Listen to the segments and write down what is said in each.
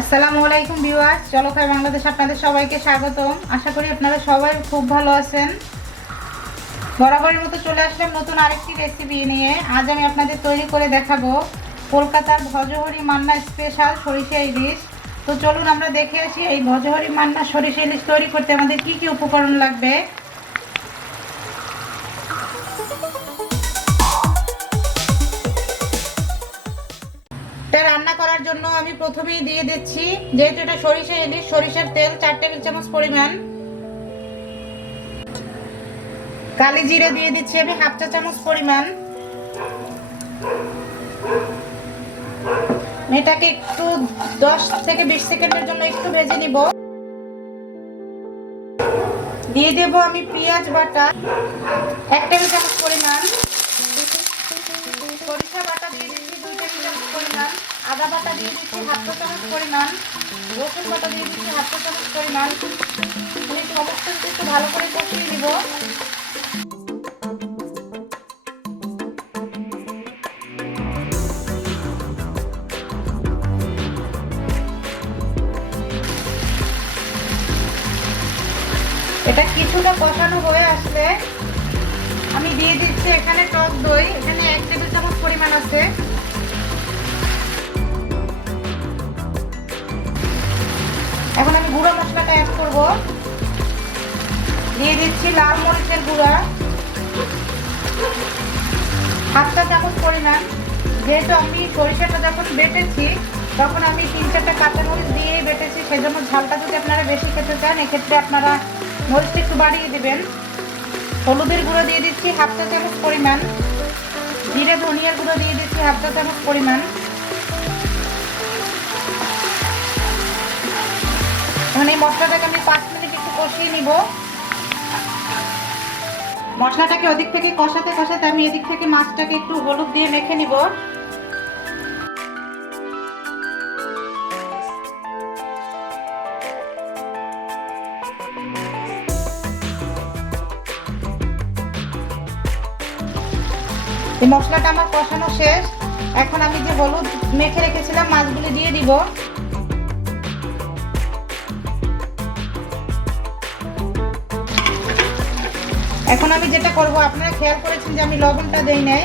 আসসালামু আলাইকুম ভিউয়ার্স, চলো খাই বাংলাদেশ আপনাদের সবাইকে স্বাগতম। আশা করি আপনারা সবাই খুব ভালো আছেন। বরাবরের মতো চলে আসলাম নতুন আরেকটি রেসিপি নিয়ে। আজ আমি আপনাদের তৈরি করে দেখাবো কলকাতার ভজহরি মান্না স্পেশাল সরিষা ইলিশ। তো চলুন আমরা দেখে আসি এই ভজহরি মান্না সরিষা ইলিশ তৈরি করতে আমাদের কি কি উপকরণ লাগবে। রান্না করার জন্য আমি প্রথমেই দিয়ে দিচ্ছি, যেহেতু এটা সরিষা ইলিশ, সরিষার তেল 4 টেবিল চামচ পরিমাণ। কালি জিরে দিয়ে দিচ্ছি আমি 1/2 চা চামচ পরিমাণ। এটাকে একটু 10 থেকে 20 সেকেন্ডের জন্য একটু ভেজে নিব। দিয়ে দেব আমি পেঁয়াজ বাটা 1 টেবিল চামচ পরিমাণ। সরিষা বাটা দিয়ে দিচ্ছি 2 টেবিল চামচ পরিমাণ। আদা বাটা দিয়ে দিচ্ছি 1/2 চা চামচ পরিমাণ। রসুন বাটা দিয়ে দিচ্ছি 1/2 চা চামচ পরিমাণ। আমি সমস্ত কিছু একটু ভালো করে কষিয়ে নিব। এটা কিছুটা কষানো হয়ে আসলে আমি দিয়ে দিচ্ছি এখানে টক দই। এখানে 1 টেবিল চামচ পরিমাণ আছে। এখন আমি গুঁড়ো মশলাটা অ্যাড করব। দিয়ে দিচ্ছি লাল মরিচের গুঁড়া 1/2 চা চামচ পরিমাণ। যেহেতু আমি সরিষাটা যখন বেটেছি তখন আমি 3-4টা কাঁচামরিচ দিয়ে বেটেছি, সেজন্য ঝালটা যদি আপনারা বেশি খেতে চান এক্ষেত্রে আপনারা মরিচটা একটু বাড়িয়ে দিবেন। হলুদের গুঁড়ো দিয়ে দিচ্ছি 1/2 চা চামচ পরিমাণ। জিরে ধনিয়ার গুঁড়ো দিয়ে দিচ্ছি 1/2 চা চামচ পরিমাণ। এখন এই মশলাটাকে আমি 5 মিনিট একটু কষিয়ে নিব। মশলাটাকে ওদিক থেকে কষাতে কষাতে আমি এদিক থেকে মাছটাকে একটু হলুদ দিয়ে মেখে নিব। এই মশলাটা আমার কষানো শেষ। এখন আমি যে হলুদ মেখে রেখেছিলাম মাছগুলি দিয়ে দিব। এখন আমি যেটা করব, আপনারা খেয়াল করেছেন যে আমি লবণটা দেই নাই।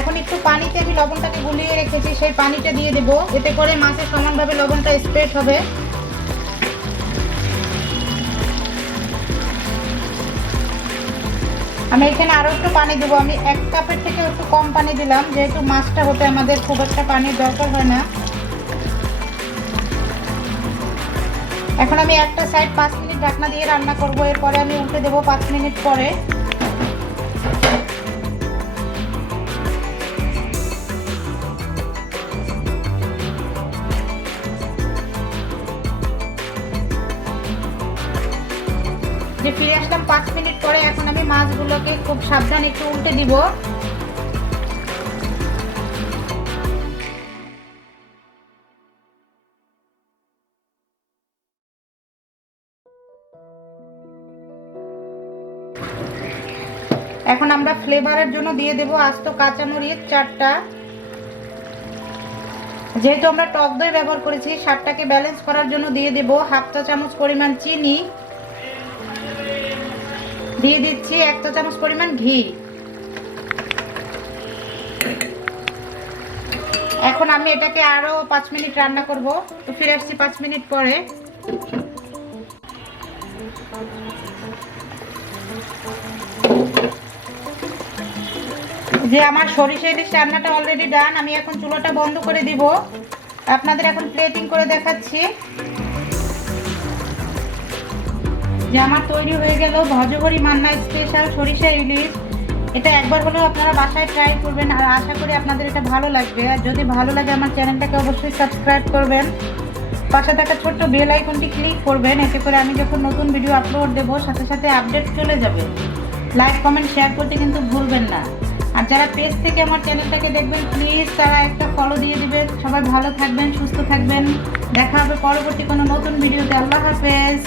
এখন একটু পানিতে আমি লবণটাকে গুলিয়ে রেখেছি, সেই পানিটা দিয়ে দেব। এতে করে মাছে সমানভাবে লবণটা স্প্রেড হবে। আমি এখানে আরো একটু পানি দেবো। আমি 1 কাপের থেকে একটু কম পানি দিলাম, যেহেতু মাছটা হতে আমাদের খুব একটা পানির দরকার হয় না। এখন আমি একটা সাইড 5 মিনিট ঢাকনা দিয়ে রান্না করব। এরপরে আমি উল্টে দেবো 5 মিনিট পরে। যে ফিরে আসলাম 5 মিনিট পরে। এখন আমি মাছগুলোকে খুব সাবধানে একটু উল্টে দিব। এখন আমরা ফ্লেভারের জন্য দিয়ে দেব আস্ত কাঁচামরিচ 4টা। যেহেতু আমরা টক দই ব্যবহার করেছি, স্বাদটাকে ব্যালেন্স করার জন্য দিয়ে দেব 1/2 চা চামচ পরিমাণ চিনি। দিয়ে দিচ্ছি 1 চা চামচ পরিমাণ ঘি। এখন আমি এটাকে আরো 5 মিনিট রান্না করব। তো ফিরে আসছি 5 মিনিট পরে। যে আমার সরিষা ইলিশ রান্নাটা অলরেডি ডান। আমি এখন চুলাটা বন্ধ করে দিব। আপনাদের এখন প্লেটিং করে দেখাচ্ছি যে আমার তৈরি হয়ে গেল ভজহরি মান্না স্পেশাল সরিষা ইলিশ। এটা একবার হলেও আপনারা বাসায় ট্রাই করবেন, আর আশা করি আপনাদের এটা ভালো লাগবে। আর যদি ভালো লাগে আমার চ্যানেলটাকে অবশ্যই সাবস্ক্রাইব করবেন। পাশে থাকা ছোট্ট বেল আইকনটি ক্লিক করবেন, এতে করে আমি যখন নতুন ভিডিও আপলোড দেব সাথে সাথে আপডেট চলে যাবে। লাইক কমেন্ট শেয়ার করতে কিন্তু ভুলবেন না। আর যারা পেজ থেকে আমার চ্যানেলটাকে দেখবেন প্লিজ তারা একটা ফলো দিয়ে দিবেন। সবাই ভালো থাকবেন, সুস্থ থাকবেন। দেখা হবে পরবর্তী কোনো নতুন ভিডিওতে। আল্লাহ হাফেজ।